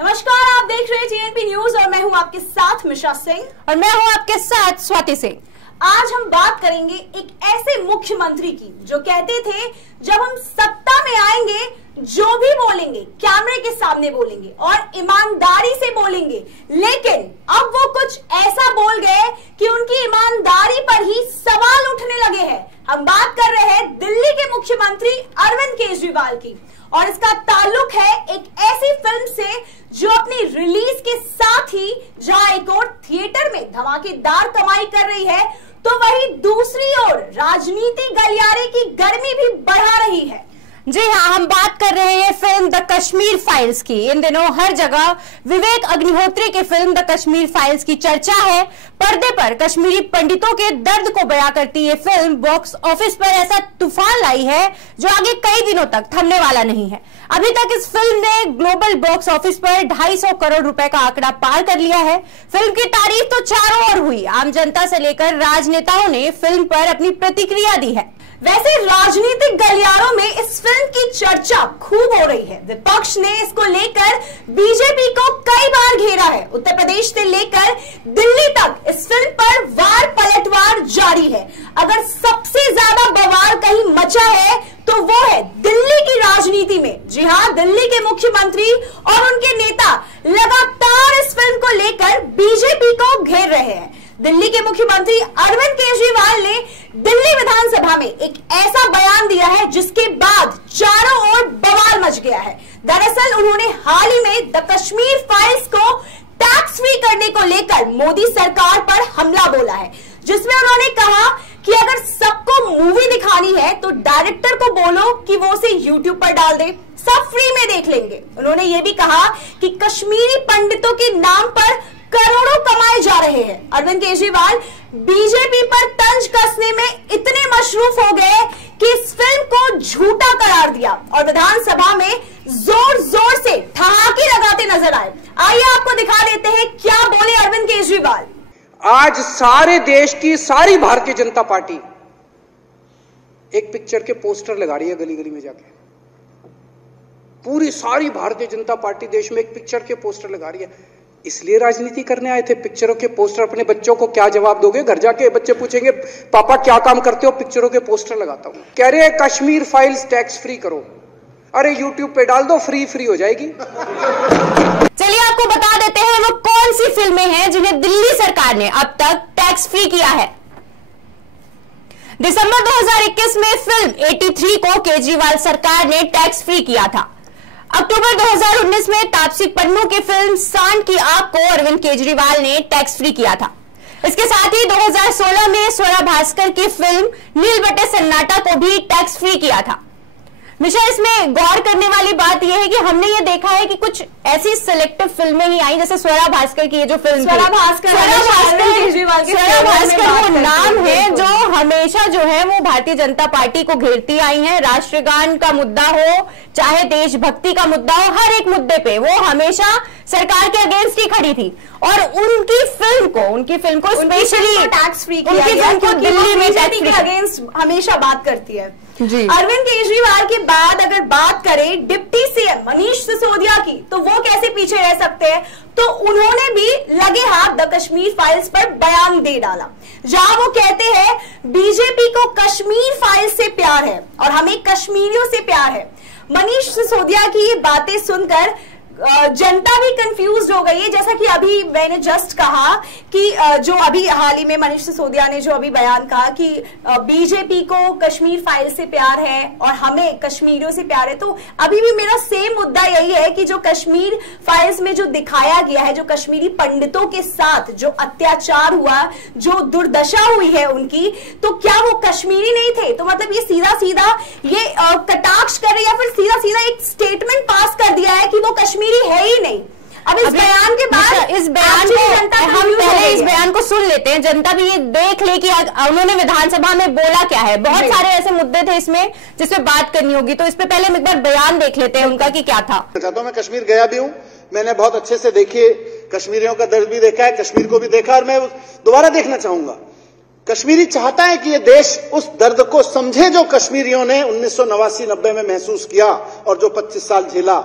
नमस्कार, आप देख रहे हैं टीएनपी न्यूज और मैं हूं आपके साथ मिशा सिंह और मैं हूं आपके साथ स्वाति सिंह। आज हम बात करेंगे एक ऐसे मुख्यमंत्री की जो कहते थे जब हम सत्ता में आएंगे जो भी बोलेंगे कैमरे के सामने बोलेंगे और ईमानदारी से बोलेंगे, लेकिन अब वो कुछ ऐसा बोल गए कि उनकी ईमानदारी पर ही सवाल उठने लगे हैं। हम बात कर रहे हैं दिल्ली के मुख्यमंत्री अरविंद केजरीवाल की और इसका ताल्लुक है एक ऐसी फिल्म से जो अपनी रिलीज के साथ ही जहां एक और थिएटर में धमाकेदार कमाई कर रही है तो वहीं दूसरी ओर राजनीति गलियारे की गर्मी भी बढ़ा रही है। जी हाँ, हम बात कर रहे हैं फिल्म द कश्मीर फाइल्स की। इन दिनों हर जगह विवेक अग्निहोत्री की फिल्म द कश्मीर फाइल्स की चर्चा है। पर्दे पर कश्मीरी पंडितों के दर्द को बयां करती ये फिल्म बॉक्स ऑफिस पर ऐसा तूफान लाई है जो आगे कई दिनों तक थमने वाला नहीं है। अभी तक इस फिल्म ने ग्लोबल बॉक्स ऑफिस पर 250 करोड़ रुपए का आंकड़ा पार कर लिया है। फिल्म की तारीफ तो चारों ओर हुई। आम जनता से लेकर राजनेताओं ने फिल्म पर अपनी प्रतिक्रिया दी है। वैसे राजनीतिक गलियारों में इस फिल्म की चर्चा खूब हो रही है। विपक्ष ने इसको लेकर बीजेपी को कई बार घेरा है। उत्तर प्रदेश से लेकर दिल्ली तक इस फिल्म पर वार पलटवार जारी है। अगर सबसे ज्यादा बवाल कहीं मचा है तो वो है दिल्ली की राजनीति में। जी हाँ, दिल्ली के मुख्यमंत्री और उनके नेता लगातार इस फिल्म को लेकर बीजेपी को घेर रहे हैं। दिल्ली के मुख्यमंत्री अरविंद केजरीवाल ने दिल्ली विधानसभा में एक ऐसा बयान दिया है जिसके बाद चारों ओर बवाल मच गया है। दरअसल उन्होंने हाल ही में द कश्मीर फाइल्स को टैक्स फ्री करने को लेकर मोदी सरकार पर हमला बोला है, जिसमें उन्होंने कहा कि अगर सबको मूवी दिखानी है तो डायरेक्टर को बोलो कि वो उसे यूट्यूब पर डाल दे, सब फ्री में देख लेंगे। उन्होंने ये भी कहा कि कश्मीरी पंडितों के नाम पर करोड़ों कमाए जा रहे हैं। अरविंद केजरीवाल बीजेपी पर तंज कसने में इतने मशरूफ हो गए कि इस फिल्म को झूठा करार दिया और विधानसभा में जोर जोर से ठहाके लगाते नजर आए। आइए आपको दिखा देते हैं क्या बोले अरविंद केजरीवाल। आज सारे देश की सारी भारतीय जनता पार्टी एक पिक्चर के पोस्टर लगा रही है गली गली में जाके। पूरी सारी भारतीय जनता पार्टी देश में एक पिक्चर के पोस्टर लगा रही है। इसलिए राजनीति करने आए थे? पिक्चरों के पोस्टर। अपने बच्चों को क्या जवाब दोगे? घर जाके बच्चे पूछेंगे पापा क्या काम करते हो? पिक्चरों के पोस्टर लगाता हूं। कह रहे हैं कश्मीर फाइल्स टैक्स फ्री करो। अरे यूट्यूब पे डाल दो, फ्री हो जाएगी। चलिए आपको बता देते हैं वो कौन सी फिल्में हैं जिन्हें दिल्ली सरकार ने अब तक टैक्स फ्री किया है। दिसंबर 2021 में फिल्म 83 को केजरीवाल सरकार ने टैक्स फ्री किया था। अक्टूबर 2019 में तापसी पन्नू की फिल्म सांड की आग को अरविंद केजरीवाल ने टैक्स फ्री किया था। इसके साथ ही 2016 में स्वरा भास्कर की फिल्म नील बटे सन्नाटा को भी टैक्स फ्री किया था। मिशा, इसमें गौर करने वाली बात यह है कि हमने ये देखा है कि कुछ ऐसी सिलेक्टिव फिल्में ही आई, जैसे स्वरा भास्कर की ये जो फिल्म स्वरा भास्कर वो नाम है जो हमेशा जो है वो भारतीय जनता पार्टी को घेरती आई है। राष्ट्रगान का मुद्दा हो चाहे देशभक्ति का मुद्दा हो, हर एक मुद्दे पे वो हमेशा सरकार के अगेंस्ट ही खड़ी थी और उनकी फिल्म को स्पेशली टैक्स फ्री किया गया क्योंकि दिल्ली में बीजेपी के अगेंस्ट हमेशा बात करती है। अरविंद केजरीवाल के बाद अगर बात करें डिप्टी सीएम मनीष सिसोदिया की तो वो कैसे पीछे रह सकते हैं? तो उन्होंने भी लगे हाथ द कश्मीर फाइल्स पर बयान दे डाला, जहां वो कहते हैं बीजेपी को कश्मीर फाइल्स से प्यार है और हमें कश्मीरियों से प्यार है। मनीष सिसोदिया की ये बातें सुनकर जनता भी कंफ्यूज हो गई है। जैसा कि अभी मैंने जस्ट कहा कि जो अभी हाल ही में मनीष सिसोदिया ने जो अभी बयान कहा कि बीजेपी को कश्मीर फाइल से प्यार है और हमें कश्मीरियों से प्यार है, तो अभी भी मेरा सेम मुद्दा यही है कि जो कश्मीर फाइल्स में जो दिखाया गया है, जो कश्मीरी पंडितों के साथ जो अत्याचार हुआ, जो दुर्दशा हुई है उनकी, तो क्या वो कश्मीरी नहीं थे? तो मतलब ये सीधा सीधा ये कटाक्ष कर रहे या फिर सीधा सीधा एक स्टेटमेंट पास कर दिया है कि वो कश्मीरी है ही नहीं। अब इस बयान के बाद इस बयान को सुन लेते हैं, जनता भी ये देख ले कि उन्होंने विधानसभा में बोला क्या है। बहुत सारे ऐसे मुद्दे थे इसमें जिसपे बात करनी होगी, तो इस पे पहले हम एक बार बयान देख लेते हैं उनका कि क्या था। चाहता हूं, मैं कश्मीर गया भी हूं, मैंने बहुत अच्छे से देखी कश्मीरियों का दर्द भी देखा है, कश्मीर को भी देखा और मैं दोबारा देखना चाहूंगा। कश्मीरी चाहता है कि ये देश उस दर्द को समझे जो कश्मीरियों ने 1989-90 में महसूस किया और जो 25 साल झेला।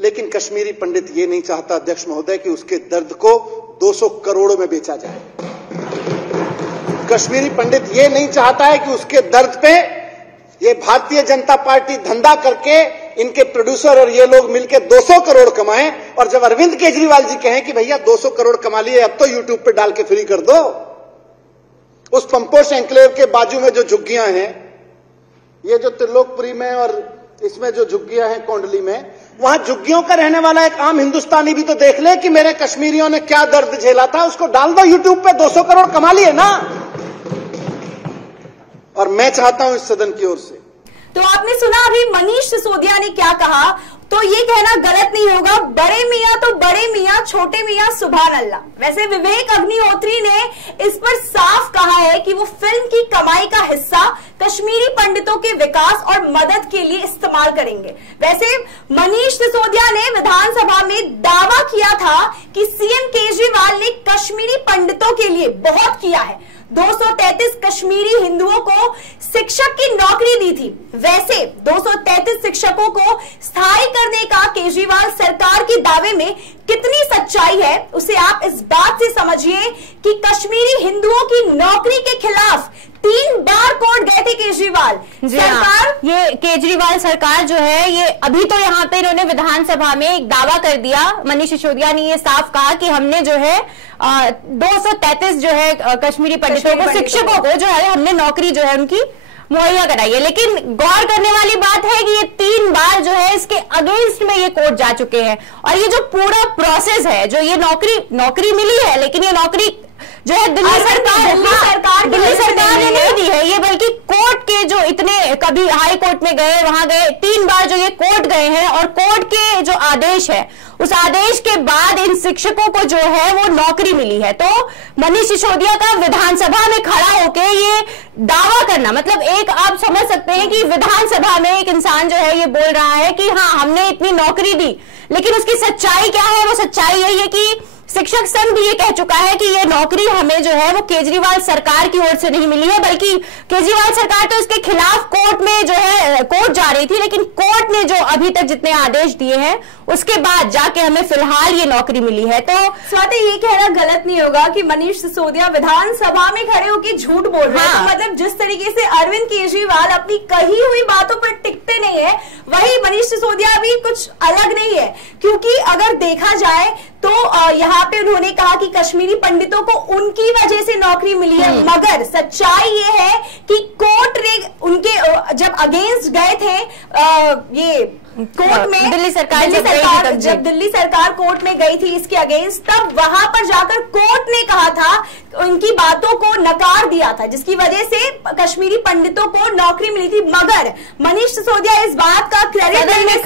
लेकिन कश्मीरी पंडित ये नहीं चाहता अध्यक्ष महोदय कि उसके दर्द को 200 करोड़ में बेचा जाए। कश्मीरी पंडित ये नहीं चाहता है कि उसके दर्द पे ये भारतीय जनता पार्टी धंधा करके इनके प्रोड्यूसर और ये लोग मिलकर 200 करोड़ कमाएं, और जब अरविंद केजरीवाल जी कहें कि भैया 200 करोड़ कमा लिए, अब तो यूट्यूब पे डाल के फ्री कर दो। उस पंपोश एन्क्लेव के बाजू में जो झुग्गियां हैं, ये जो त्रिलोकपुरी में और इसमें जो झुग्गियां हैं कोंडली में, वहां झुग्गियों का रहने वाला एक आम हिंदुस्तानी भी तो देख ले कि मेरे कश्मीरियों ने क्या दर्द झेला था, उसको डाल दो यूट्यूब पे, 200 करोड़ कमा लिए ना। और मैं चाहता हूं इस सदन की ओर से, तो आपने सुना अभी मनीष सिसोदिया ने क्या कहा, तो ये कहना गलत नहीं होगा, बड़े मियां तो बड़े मियां, छोटे मियां सुभान अल्लाह। वैसे विवेक अग्निहोत्री ने इस पर साफ कहा है कि वो फिल्म की कमाई का हिस्सा कश्मीरी पंडितों के विकास और मदद के लिए इस्तेमाल करेंगे। वैसे मनीष सिसोदिया ने विधानसभा में दावा किया था कि सीएम केजरीवाल ने कश्मीरी पंडितों के लिए बहुत किया है, 233 कश्मीरी हिंदुओं को शिक्षक की नौकरी दी थी। वैसे 233 शिक्षकों को स्थायी करने का केजरीवाल सरकार के दावे में कितनी सच्चाई है, उसे आप इस बात से समझिए कि कश्मीरी हिंदुओं की नौकरी के खिलाफ 3 बार कोर्ट गए थे केजरीवाल सरकार। ये केजरीवाल सरकार जो है, ये अभी तो यहाँ पे इन्होंने विधानसभा में एक दावा कर दिया, मनीष सिसोदिया ने ये साफ कहा कि हमने जो है 233 जो है कश्मीरी पंडितों को, शिक्षकों को जो है हमने नौकरी जो है उनकी मुहैया कराई है। लेकिन गौर करने वाली बात है कि ये 3 बार जो है इसके अगेंस्ट में ये कोर्ट जा चुके हैं, और ये जो पूरा प्रोसेस है, जो ये नौकरी मिली है, लेकिन ये नौकरी जो है दिल्ली सरकार ने नहीं दी है, ये बल्कि कोर्ट के जो इतने, कभी हाई कोर्ट में गए, वहां गए, 3 बार जो ये कोर्ट गए हैं, और कोर्ट के जो आदेश है, उस आदेश के बाद इन शिक्षकों को जो है वो नौकरी मिली है। तो मनीष सिसोदिया का विधानसभा में खड़ा होकर ये दावा करना, मतलब एक आप समझ सकते हैं कि विधानसभा में एक इंसान जो है ये बोल रहा है कि हाँ हमने इतनी नौकरी दी, लेकिन उसकी सच्चाई क्या है? वो सच्चाई यही है कि शिक्षक संघ भी ये कह चुका है कि ये नौकरी हमें जो है वो केजरीवाल सरकार की ओर से नहीं मिली है, बल्कि केजरीवाल सरकार तो इसके खिलाफ कोर्ट में जो है कोर्ट जा रही थी, लेकिन कोर्ट ने जो अभी तक जितने आदेश दिए हैं उसके बाद जाके हमें फिलहाल ये नौकरी मिली है। तो स्वाति, ये कहना गलत नहीं होगा कि मनीष सिसोदिया विधानसभा में खड़े होकर झूठ बोल रहे हैं। तो मतलब जिस तरीके से अरविंद केजरीवाल अपनी कही हुई बातों पर टिकते नहीं है, वही मनीष सिसोदिया भी कुछ अलग नहीं है। क्योंकि अगर देखा जाए तो यहाँ पे उन्होंने कहा कि कश्मीरी पंडितों को उनकी वजह से नौकरी मिली है, मगर सच्चाई ये है कि कोर्ट ने उनके जब अगेंस्ट गए थे ये कोर्ट में, जब दिल्ली सरकार कोर्ट में गई थी इसके अगेंस्ट, तब वहां पर जाकर कोर्ट ने कहा था, उनकी बातों को नकार दिया था, जिसकी वजह से कश्मीरी पंडितों को नौकरी मिली थी। मगर मनीष सिसोदिया इस बात का क्रेडिट देने से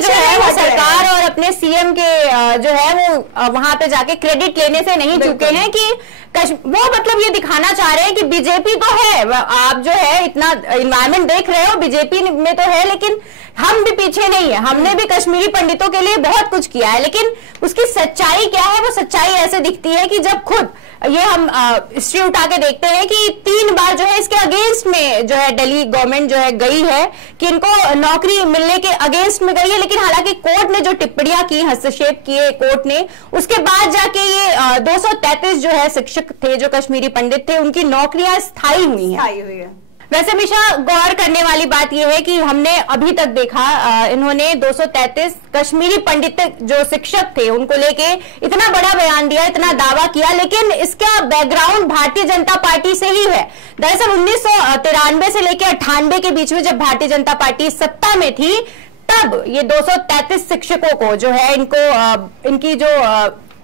जो है वो सरकार और अपने सीएम के जो है वो वहां पे जाके क्रेडिट लेने से नहीं चूके हैं कि वो मतलब ये दिखाना चाह रहे हैं कि बीजेपी तो है, आप जो है इतना इन्वायरमेंट देख रहे हो, बीजेपी में तो है, लेकिन हम भी पीछे नहीं है, हमने भी कश्मीरी पंडितों के लिए बहुत कुछ किया है। लेकिन उसकी सच्चाई क्या है? वो सच्चाई ऐसे दिखती है कि जब खुद ये हम हिस्ट्री उठा के देखते हैं कि 3 बार जो है इसके अगेंस्ट में जो है दिल्ली गवर्नमेंट जो है गई है कि इनको नौकरी मिलने के अगेंस्ट में गई है, लेकिन हालांकि कोर्ट ने जो टिप्पणियां की, हस्तक्षेप किए कोर्ट ने, उसके बाद जाके ये 233 जो है शिक्षक थे जो कश्मीरी पंडित थे, उनकी नौकरियां स्थायी हुई हैं। वैसे हमेशा गौर करने वाली बात यह है कि हमने अभी तक देखा इन्होंने 233 कश्मीरी पंडित जो शिक्षक थे उनको लेके इतना बड़ा बयान दिया, इतना दावा किया, लेकिन इसका बैकग्राउंड भारतीय जनता पार्टी से ही है। दरअसल 1993 से लेकर 98 के बीच में जब भारतीय जनता पार्टी सत्ता में थी, तब ये 233 शिक्षकों को जो है इनकी जो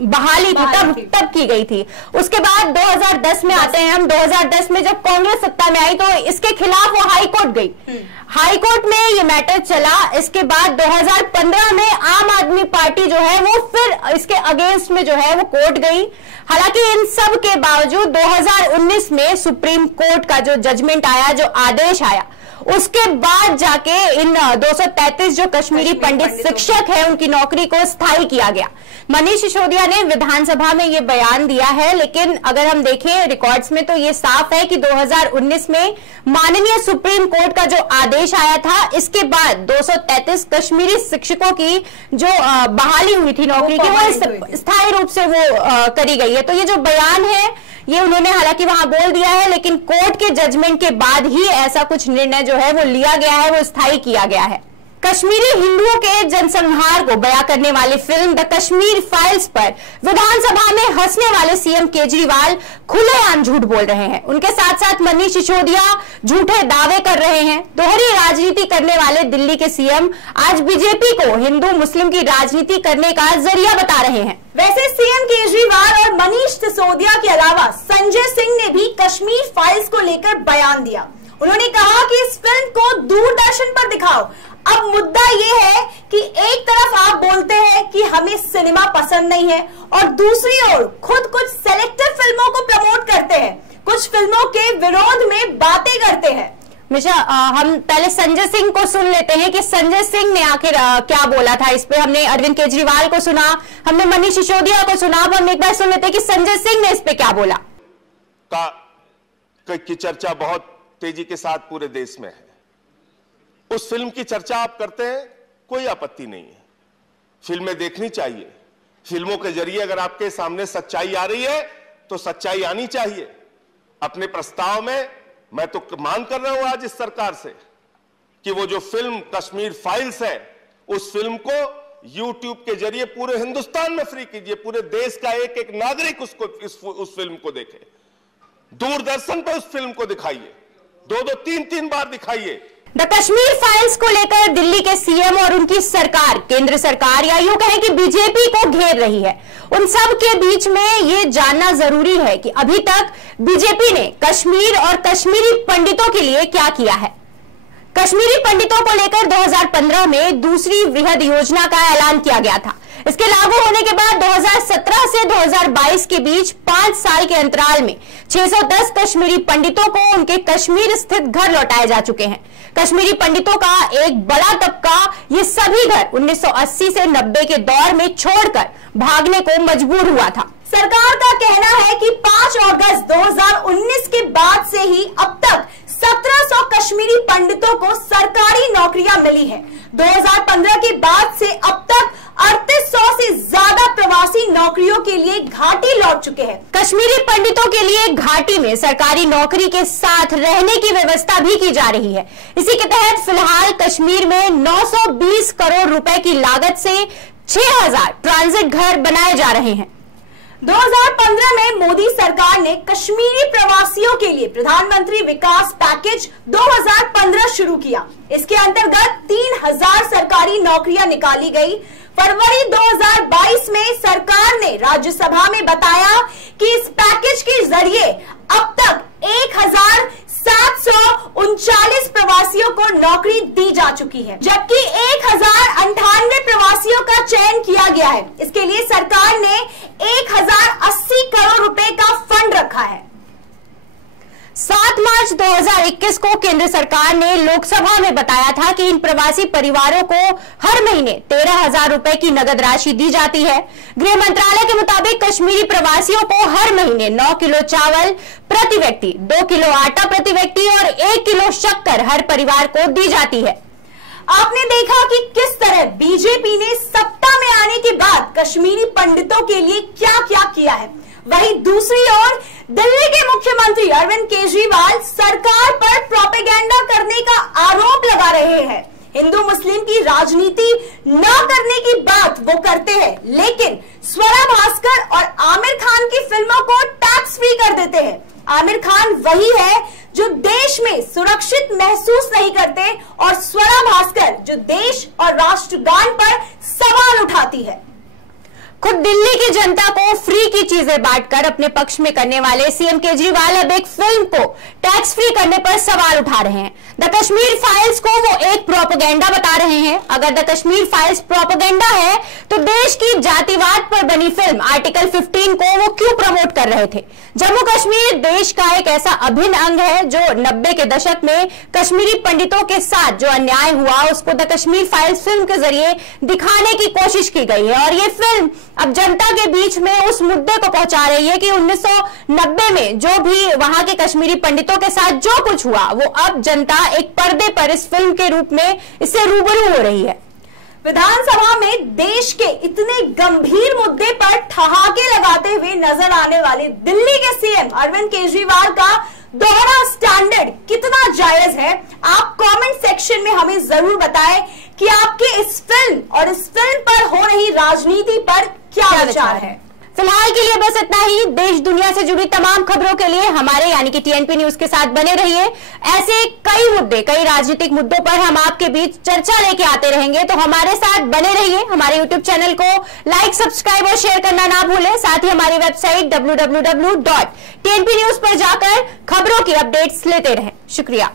बहाली थी तब की गई थी। उसके बाद 2010 में आते हैं हम, 2010 में जब कांग्रेस सत्ता में आई तो इसके खिलाफ वो हाई कोर्ट गई, हाई कोर्ट में ये मैटर चला। इसके बाद 2015 में आम आदमी पार्टी जो है वो फिर इसके अगेंस्ट में जो है वो कोर्ट गई। हालांकि इन सब के बावजूद 2019 में सुप्रीम कोर्ट का जो जजमेंट आया, जो आदेश आया, उसके बाद जाके इन 233 जो कश्मीरी पंडित शिक्षक हैं उनकी नौकरी को स्थायी किया गया। मनीष सिसोदिया ने विधानसभा में ये बयान दिया है, लेकिन अगर हम देखें रिकॉर्ड्स में तो ये साफ है कि 2019 में माननीय सुप्रीम कोर्ट का जो आदेश आया था, इसके बाद 233 कश्मीरी शिक्षकों की जो बहाली हुई थी नौकरी की, वो स्थायी रूप से वो करी गई है। तो ये जो बयान है ये उन्होंने हालांकि वहां बोल दिया है, लेकिन कोर्ट के जजमेंट के बाद ही ऐसा कुछ निर्णय जो है वो लिया गया है, वो स्थायी किया गया है। कश्मीरी हिंदुओं के जनसंहार को बयां करने वाली फिल्म द कश्मीर फाइल्स पर विधानसभा में हंसने वाले सीएम केजरीवाल खुलेआम झूठ बोल रहे हैं। उनके साथ साथ मनीष सिसोदिया झूठे दावे कर रहे हैं। दोहरी राजनीति करने वाले दिल्ली के सीएम आज बीजेपी को हिंदू मुस्लिम की राजनीति करने का जरिया बता रहे हैं। वैसे सीएम केजरीवाल और मनीष सिसोदिया के अलावा संजय सिंह ने भी कश्मीर फाइल्स को लेकर बयान दिया। उन्होंने कहा कि इस फिल्म को दूरदर्शन पर दिखाओ। अब मुद्दा ये है कि एक तरफ आप बोलते हैं कि हमें सिनेमा पसंद नहीं है और दूसरी ओर खुद कुछ सेलेक्टिव फिल्मों को प्रमोट करते हैं, कुछ फिल्मों के विरोध में बातें करते हैं। मिशा, हम पहले संजय सिंह को सुन लेते हैं कि संजय सिंह ने आखिर क्या बोला था इस पे। हमने अरविंद केजरीवाल को सुना, हमने मनीष सिसोदिया को सुना, अब हम एक बार सुन लेते हैं कि संजय सिंह ने इस पे क्या बोला। की चर्चा बहुत तेजी के साथ पूरे देश में है। उस फिल्म की चर्चा आप करते हैं, कोई आपत्ति नहीं है, फिल्में देखनी चाहिए। फिल्मों के जरिए अगर आपके सामने सच्चाई आ रही है तो सच्चाई आनी चाहिए। अपने प्रस्ताव में मैं तो मांग कर रहा हूं आज इस सरकार से कि वो जो फिल्म कश्मीर फाइल्स है, उस फिल्म को YouTube के जरिए पूरे हिंदुस्तान में फ्री कीजिए। पूरे देश का एक एक नागरिक उस फिल्म को देखे। दूरदर्शन पर उस फिल्म को दिखाइए, 2-2, 3-3 बार दिखाइए। द कश्मीर फाइल्स को लेकर दिल्ली के सीएम और उनकी सरकार, केंद्र सरकार या यूं कहें कि बीजेपी को घेर रही है। उन सब के बीच में ये जानना जरूरी है कि अभी तक बीजेपी ने कश्मीर और कश्मीरी पंडितों के लिए क्या किया है। कश्मीरी पंडितों को लेकर 2015 में दूसरी वृहद योजना का ऐलान किया गया था। इसके लागू होने के बाद 2017 से 2022 के बीच 5 साल के अंतराल में 610 कश्मीरी पंडितों को उनके कश्मीर स्थित घर लौटाए जा चुके हैं। कश्मीरी पंडितों का एक बड़ा तबका ये सभी घर 1980 से 90 के दौर में छोड़कर भागने को मजबूर हुआ था। सरकार का कहना है कि 5 अगस्त 2019 के बाद से ही अब तक 1700 कश्मीरी पंडितों को सरकारी नौकरियां मिली है। 2015 के बाद से अब तक 3800 से ज्यादा प्रवासी नौकरियों के लिए घाटी लौट चुके हैं। कश्मीरी पंडितों के लिए घाटी में सरकारी नौकरी के साथ रहने की व्यवस्था भी की जा रही है। इसी के तहत फिलहाल कश्मीर में 920 करोड़ रुपए की लागत से 6000 ट्रांजिट घर बनाए जा रहे हैं। 2015 में मोदी सरकार ने कश्मीरी प्रवासियों के लिए प्रधानमंत्री विकास पैकेज 2015 शुरू किया। इसके अंतर्गत 3000 सरकारी नौकरियां निकाली गई। फरवरी 2022 में सरकार ने राज्यसभा में बताया कि इस पैकेज के जरिए अब तक 1739 प्रवासियों को नौकरी दी जा चुकी है, जबकि 1098 प्रवासियों का चयन किया गया है। इसके लिए सरकार ने 1080 करोड़ रुपए का फंड रखा है। 7 मार्च 2021 को केंद्र सरकार ने लोकसभा में बताया था कि इन प्रवासी परिवारों को हर महीने 13,000 रुपए की नगद राशि दी जाती है। गृह मंत्रालय के मुताबिक कश्मीरी प्रवासियों को हर महीने 9 किलो चावल प्रति व्यक्ति, 2 किलो आटा प्रति व्यक्ति और 1 किलो शक्कर हर परिवार को दी जाती है। आपने देखा कि किस तरह बीजेपी ने सत्ता में आने के बाद कश्मीरी पंडितों के लिए क्या क्या किया है। वहीं दूसरी ओर दिल्ली के मुख्यमंत्री अरविंद केजरीवाल सरकार पर प्रोपेगेंडा करने का आरोप लगा रहे हैं। हिंदू मुस्लिम की राजनीति न करने की बात वो करते हैं, लेकिन स्वरा भास्कर और आमिर खान की फिल्मों को टैक्स फ्री कर देते हैं। आमिर खान वही है जो देश में सुरक्षित महसूस नहीं करते और स्वरा भास्कर जो देश और राष्ट्रगान पर सवाल उठाती है। खुद दिल्ली के जनता को फ्री की चीजें बांटकर अपने पक्ष में करने वाले सीएम केजरीवाल अब एक फिल्म को टैक्स फ्री करने पर सवाल उठा रहे हैं। द कश्मीर फाइल्स को वो एक प्रोपेगेंडा बता रहे हैं। अगर द कश्मीर फाइल्स प्रोपेगेंडा है तो देश की जातिवाद पर बनी फिल्म आर्टिकल 15 को वो क्यों प्रमोट कर रहे थे? जम्मू कश्मीर देश का एक ऐसा अभिन्न अंग है जो 90 के दशक में कश्मीरी पंडितों के साथ जो अन्याय हुआ उसको द कश्मीर फाइल्स फिल्म के जरिए दिखाने की कोशिश की गई है। और ये फिल्म अब जनता के बीच में उस मुद्दे को पहुंचा रही है कि 1990 में जो भी वहां के कश्मीरी पंडितों के साथ जो कुछ हुआ वो अब जनता एक पर्दे पर इस फिल्म के रूप में इससे रूबरू हो रही है। विधानसभा में देश के इतने गंभीर मुद्दे पर ठहाके लगाते हुए नजर आने वाले दिल्ली के सीएम अरविंद केजरीवाल का दोहरा स्टैंडर्ड कितना जायज है? आप कमेंट सेक्शन में हमें जरूर बताएं कि आपके इस फिल्म और इस फिल्म पर हो रही राजनीति पर क्या विचार है। फिलहाल के लिए बस इतना ही। देश दुनिया से जुड़ी तमाम खबरों के लिए हमारे यानी कि टीएनपी न्यूज के साथ बने रहिए। ऐसे कई मुद्दे, कई राजनीतिक मुद्दों पर हम आपके बीच चर्चा लेके आते रहेंगे, तो हमारे साथ बने रहिए। हमारे यूट्यूब चैनल को लाइक, सब्सक्राइब और शेयर करना ना भूलें। साथ ही हमारी वेबसाइट www.tnpnews पर जाकर खबरों की अपडेट्स लेते रहें। शुक्रिया।